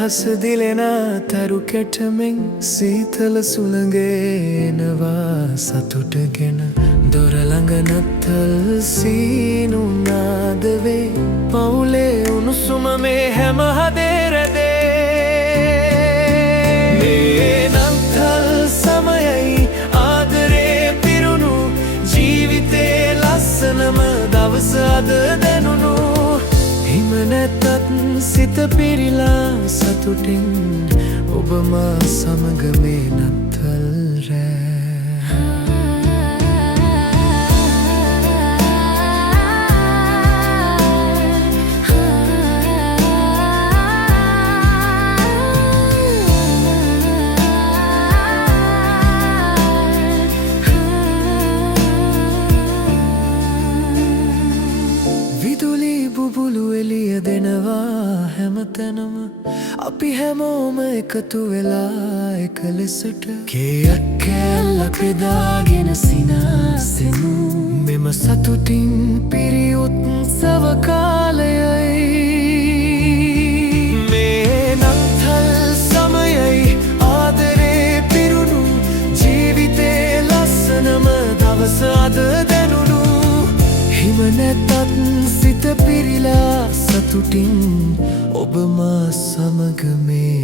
අහස දිලෙන තරු කැටමෙන් සීතල සුළඟේනවා සතුටගෙන දොර ළඟ නත්තල් සීනුනාද වේ පවුලේ උණුසුම මේ හැම හදේ රැඳේ මේ නත්තල් සමයයි ආදරේ පිරුණු ජීවිතේ ලස්සනම දවස අද දැනුණු හිම නැතත් සිත පිරිලා සතුටින් ඔබ මා සමග මේ නත්තල් රෑ විදුලි බුබුලු එළිය දෙනවා හැමතැනම අපි හැමෝම එකතු වෙලා එක ලෙසට කේයක් කෑල්ලක් බෙදාගෙන සිනාසෙමු මෙම සතුටින් පිරි උත්සව කාලයයි මේ නත්තල් සමයයි ආදරේ පිරුණු ජීවිතේ ලස්සනම දවස අද දැනුණු හිම නැතත් සිත පිරිලා සතුටින් ඔබ මා සමග මේ